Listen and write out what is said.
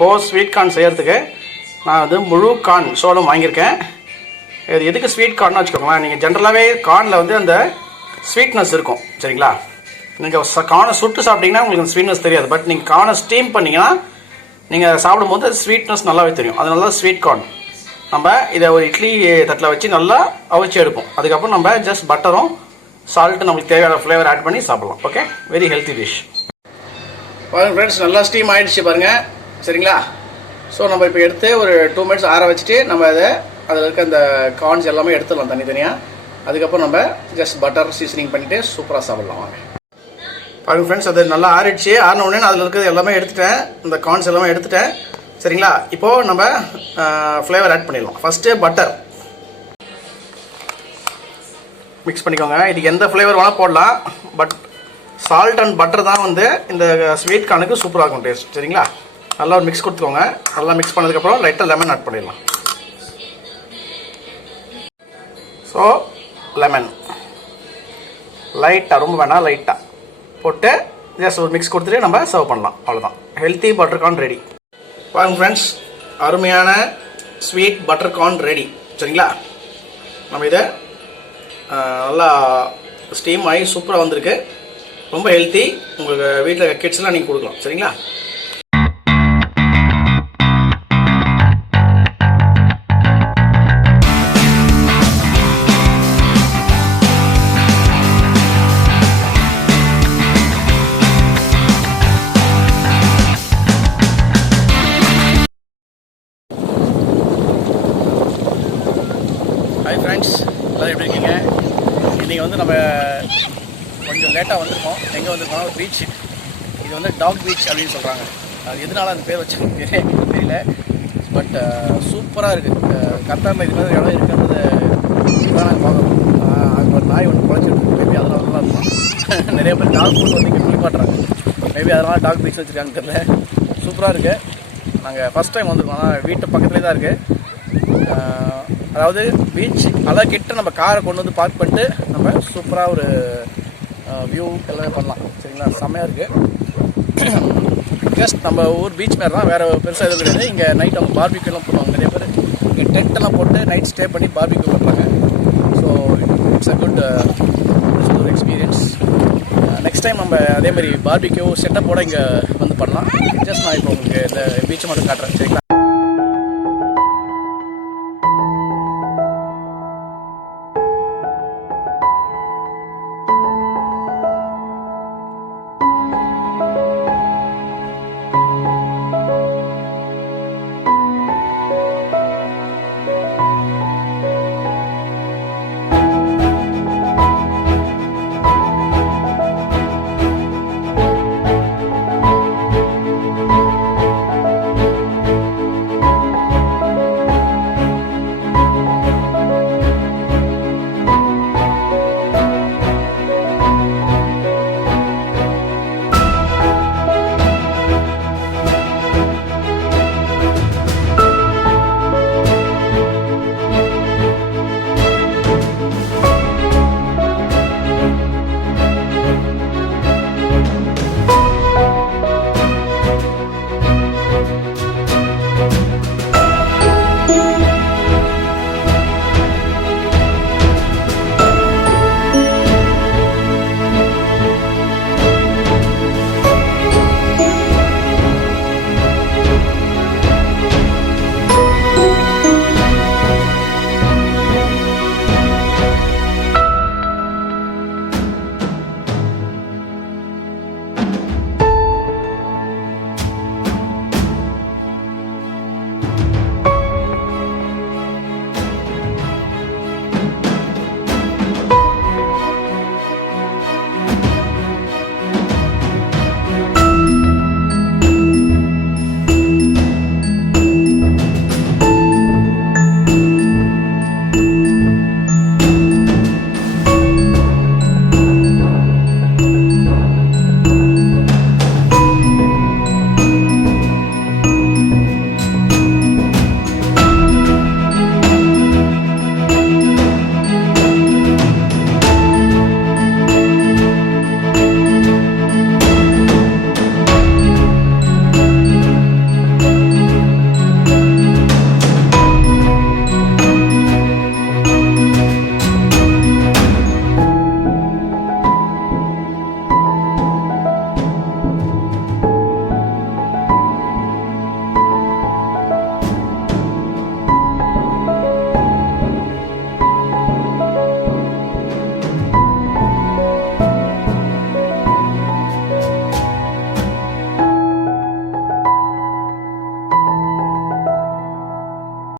இப்போது sweet corn செய்கிறதுக்கு நான் வந்து முழு கார்ன் சோளம் வாங்கியிருக்கேன். இது எதுக்கு ஸ்வீட் கார்ன்னு வச்சுக்கோங்களேன். நீங்கள் ஜென்ரலாகவே கார்னில் வந்து அந்த ஸ்வீட்னஸ் இருக்கும் சரிங்களா. நீங்கள் கார்னை சுட்டு சாப்பிட்டீங்கன்னா உங்களுக்கு அந்த ஸ்வீட்னஸ் தெரியாது. பட் நீங்கள் கார்னை ஸ்டீம் பண்ணிங்கன்னா நீங்கள் சாப்பிடும்போது ஸ்வீட்னஸ் நல்லாவே தெரியும். அதனால தான் ஸ்வீட் கார்ன். நம்ம இதை ஒரு இட்லி தட்டில் வச்சு நல்லா அவிச்சு எடுப்போம். அதுக்கப்புறம் நம்ம ஜஸ்ட் பட்டரும் சால்ட்டு நம்மளுக்கு தேவையான ஃப்ளேவர் ஆட் பண்ணி சாப்பிடலாம். Okay, very healthy dish. பாருங்கள் ஃப்ரெண்ட்ஸ், நல்லா ஸ்டீம் ஆகிடுச்சு பாருங்கள் சரிங்களா. ஸோ நம்ம இப்போ எடுத்து ஒரு 2 minutes ஆற வச்சுட்டு நம்ம அதில் இருக்க அந்த கார்ன்ஸ் எல்லாமே எடுத்துடலாம் தனித்தனியாக. அதுக்கப்புறம் நம்ம ஜஸ்ட் பட்டர் சீசனிங் பண்ணிவிட்டு சூப்பராக சாப்பிடலாம் வாங்க. பாருங்கள் ஃப்ரெண்ட்ஸ், அது நல்லா ஆறிடுச்சு. ஆறின உடனே அதில் இருக்கிறது எல்லாமே எடுத்துட்டேன். இந்த கார்ன்ஸ் எல்லாமே எடுத்துட்டேன் சரிங்களா. இப்போது நம்ம ஃப்ளேவர் ஆட் பண்ணிடலாம். ஃபஸ்ட்டு பட்டர் மிக்ஸ் பண்ணிக்கோங்க. இதுக்கு எந்த ஃப்ளேவர் வேணால் போடலாம். பட் சால்ட் அண்ட் பட்டர் தான் வந்து இந்த ஸ்வீட் கார்னுக்கு சூப்பராக இருக்கும் டேஸ்ட் சரிங்களா. நல்லா ஒரு மிக்ஸ் கொடுத்துக்கோங்க. நல்லா மிக்ஸ் பண்ணதுக்கப்புறம் லைட்டாக லெமன் ஆட் பண்ணிடலாம். ஸோ லெமன் லைட்டாக, ரொம்ப வேணாம், லைட்டாக போட்டு ஜஸ்ட் ஒரு மிக்ஸ் கொடுத்துட்டு நம்ம சர்வ் பண்ணலாம். அவ்வளோதான், ஹெல்த்தி பட்டர் கார்ன் ரெடி. பாருங்க ஃப்ரெண்ட்ஸ், அருமையான ஸ்வீட் பட்டர் கார்ன் ரெடி சரிங்களா. நம்ம இதை நல்லா ஸ்டீம் ஆகி சூப்பராக வந்திருக்கு. ரொம்ப ஹெல்த்தி. உங்களுக்கு வீட்டில் கிட்ஸ்லாம் நீங்கள் கொடுக்கலாம் சரிங்களா. ஹாய் ஃப்ரெண்ட்ஸ், எல்லோரும் எப்படி இருக்கீங்க? இன்றைக்கி வந்து நம்ம கொஞ்சம் லேட்டாக வந்திருக்கோம். எங்கே வந்திருக்கோம்? ஒரு பீச். இது வந்து டாக் பீச் அப்படின்னு சொல்கிறாங்க. அது எதனால அந்த பேர் வச்சாங்க தெரியல. பட் சூப்பராக இருக்குது. கத்தாரில் இது மாதிரி இடம் இருக்கிறது தான் நாங்கள் பார்க்கணும். அங்கே ஒரு நாய் ஒன்று குழச்சிட்டு மேபி அதனால தான் இருக்கும். நிறைய பேர் டாக் ஃபுட் வந்து இங்கே குளிப்பாட்டுறாங்க. மேபி அதனால் டாக் பீச் வச்சுருக்காங்க தெரியல. சூப்பராக இருக்குது. நாங்கள் ஃபஸ்ட் டைம் வந்திருக்கோம். ஆனால் வீட்டு பக்கத்துலேயே தான் இருக்குது. அதாவது பீச் அழகிட்ட நம்ம காரை கொண்டு வந்து பார்க் பண்ணிட்டு நம்ம சூப்பராக ஒரு வியூ எல்லாமே பண்ணலாம் சரிங்களா. செம்மையாக இருக்குது. ஜஸ்ட் நம்ம ஊர் பீச் மாதிரி தான், வேறு பெருசாக எதுவும் கிடையாது. இங்கே நைட் அவங்க பார்பிக்யூலாம் பண்ணுவாங்க. நிறைய பேர் இங்கே டென்ட்டெல்லாம் போட்டு நைட் ஸ்டே பண்ணி பார்பிக்யூ பண்ணுறாங்க. ஸோ இட்ஸ் அ குட் ஒரு எக்ஸ்பீரியன்ஸ். நெக்ஸ்ட் டைம் நம்ம அதேமாதிரி பார்பிக்யூ செட்டப்போடு இங்கே வந்து பண்ணலாம். ஜஸ்ட் நான் இப்போ உங்களுக்கு இந்த பீச்சை மட்டும் காட்டுறேன் சரிங்களா.